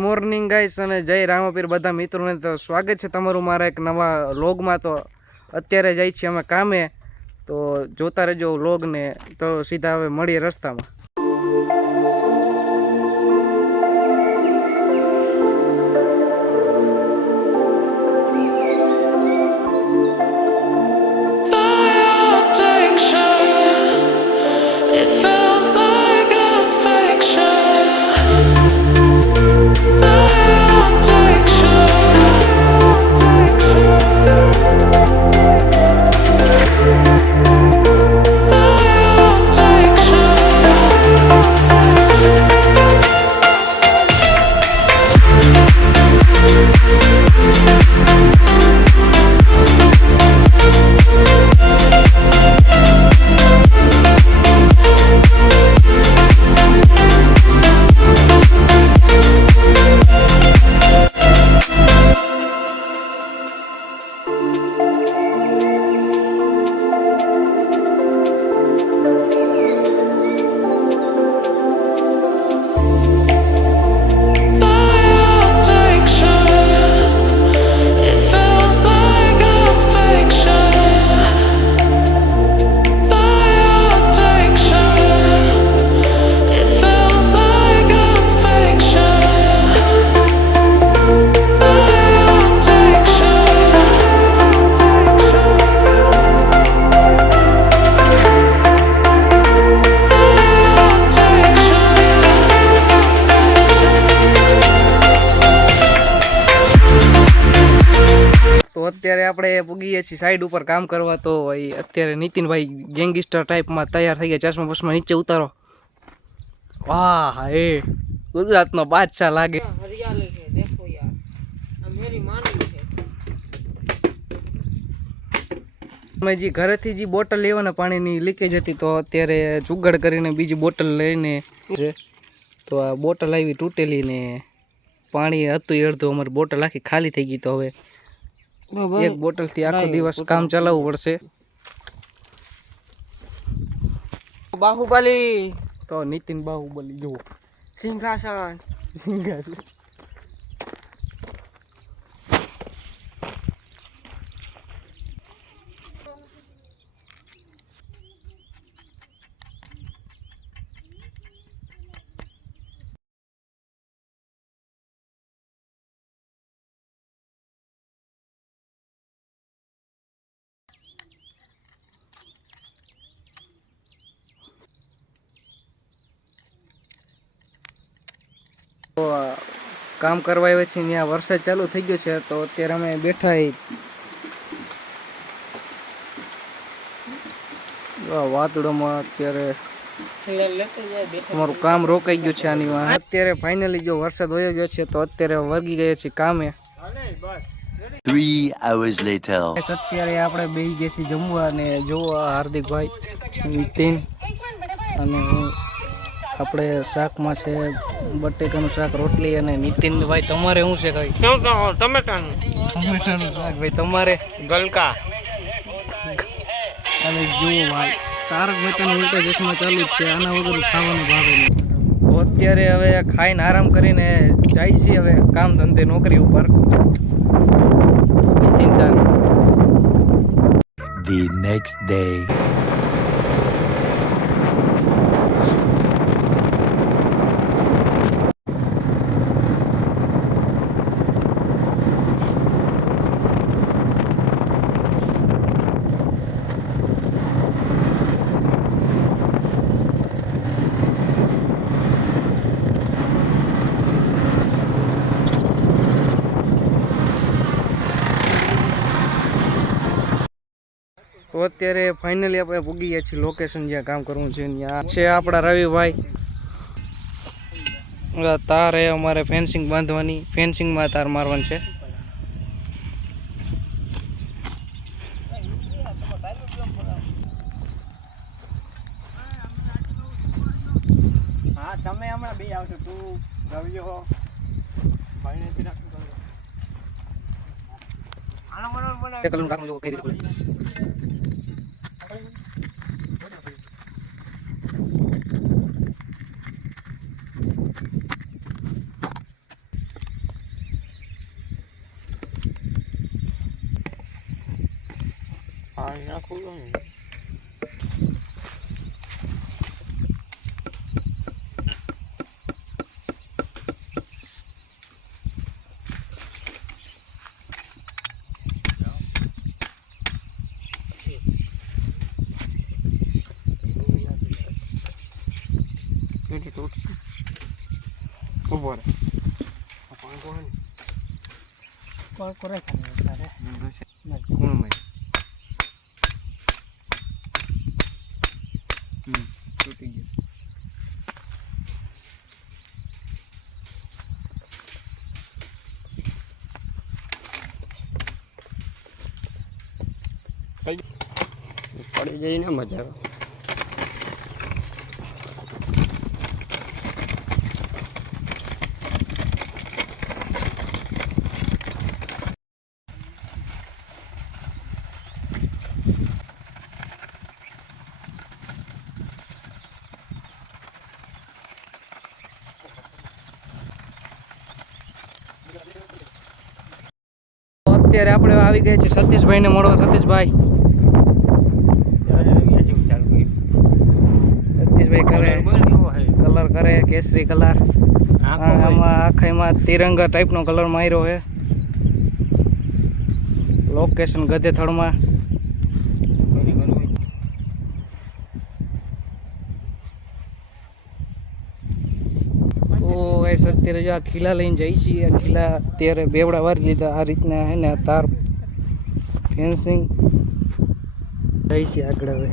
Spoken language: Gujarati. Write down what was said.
મોર્નિંગ ગાઈસ અને જય રામાપીર બધા મિત્રોને તો સ્વાગત છે તમારું મારા એક નવા વ્લોગમાં। તો અત્યારે જાય છીએ અમે કામે, તો જોતા રહેજો વ્લોગને। તો સીધા હવે મળીએ રસ્તામાં। અત્યારે આપણે પૂગીએ છીએ સાઈડ ઉપર કામ કરવા। તો ભાઈ અત્યારે નીતિનભાઈ ગેંગસ્ટર ટાઈપમાં તૈયાર થઈ ગયા। ચશ્મા બસમાં નીચે ઉતારો। વાહ એ ગુજરાતનો બાદશાહ લાગે। હરિયાળી છે, દેખો યાર, આ મેરી માની છે। અમે જે ઘરેથી જે બોટલ લેવાના પાણીની લીકેજ હતી, તો અત્યારે જુગાડ કરીને બીજી બોટલ લઈને તો આ બોટલ આવી તૂટેલી ને પાણી હતું અડધું, અમારી બોટલ આખી ખાલી થઈ ગઈ। તો હવે એક બોટલ થી આખો દિવસ કામ ચલાવવું પડશે। બાહુબલી તો નીતિન બાહુબલી જુઓ, સિંહાસન સિંહાસન। તો કામ કરવા આવ્યા છીએ, ત્યાં વરસાદ ચાલુ થઈ ગયો છે। તો અત્યારે અમે બેઠા વાદળોમાં। અત્યારે અમારું કામ રોકાઈ ગયું છે આની વાં। અત્યારે ફાઇનલી જો વરસાદ વયો ગયો છે, તો અત્યારે વર્ગી ગયા છીએ કામે। 3 hours later અત્યારે આપણે બેસી ગયા છીએ જમવા, અને જોવા હાર્દિકભાઈ, નીતિન અને આપણે શાકમાં છે બટેકાનું શાક, રોટલી। અને નીતિનભાઈ તમારે શું છે? કઈ ટમેટાનું શાક ભાઈ, તમારે ગલકા। અને જુઓ ભાઈ, તારક મહેતાનું ઉલ્ટા ચશ્મા ચાલુ જ છે, આના વગર ખાવાનું ભાવે નહીં। તો અત્યારે હવે ખાઈને આરામ કરીને જાય છે હવે કામ ધંધે, નોકરી ઉપર। નીતિન the next day તો અત્યારે ફાઇનલી આપણે પૂગી ગયા છીએ લોકેશન જ્યાં કામ કરવું છે। ત્યાં છે આપણા રવિભાઈ। તાર એ અમારે ફેન્સિંગ બાંધવાની, ફેન્સિંગમાં તાર મારવાની છે। હા, તમે હમણાં બે આવશો, તું રવિયો ભાઈને થી રાખું હા એ નાખવું તો ને. Itu tuh. Ubor. Apa yang kau ni? korek kan besar ya. કોણ ભાઈ તૂટી ગયું પડી જાય ને મજા આવે અત્યારે આપણે આવી ગયા છે સતીશભાઈને મળવા. સતીશભાઈ કરે કલર કરે કેસરી કલર આમાં આખામાં તિરંગા ટાઈપનો કલર માર્યો છે. લોકેશન ગધેથળમાં. અત્યારે જો આ ખીલા લઈને જઈ છીએ. આ ખીલા અત્યારે બેવડા વારી લીધા. આ રીતના હે ને તાર ફેન્સિંગ જઈ છીએ આગળ હવે.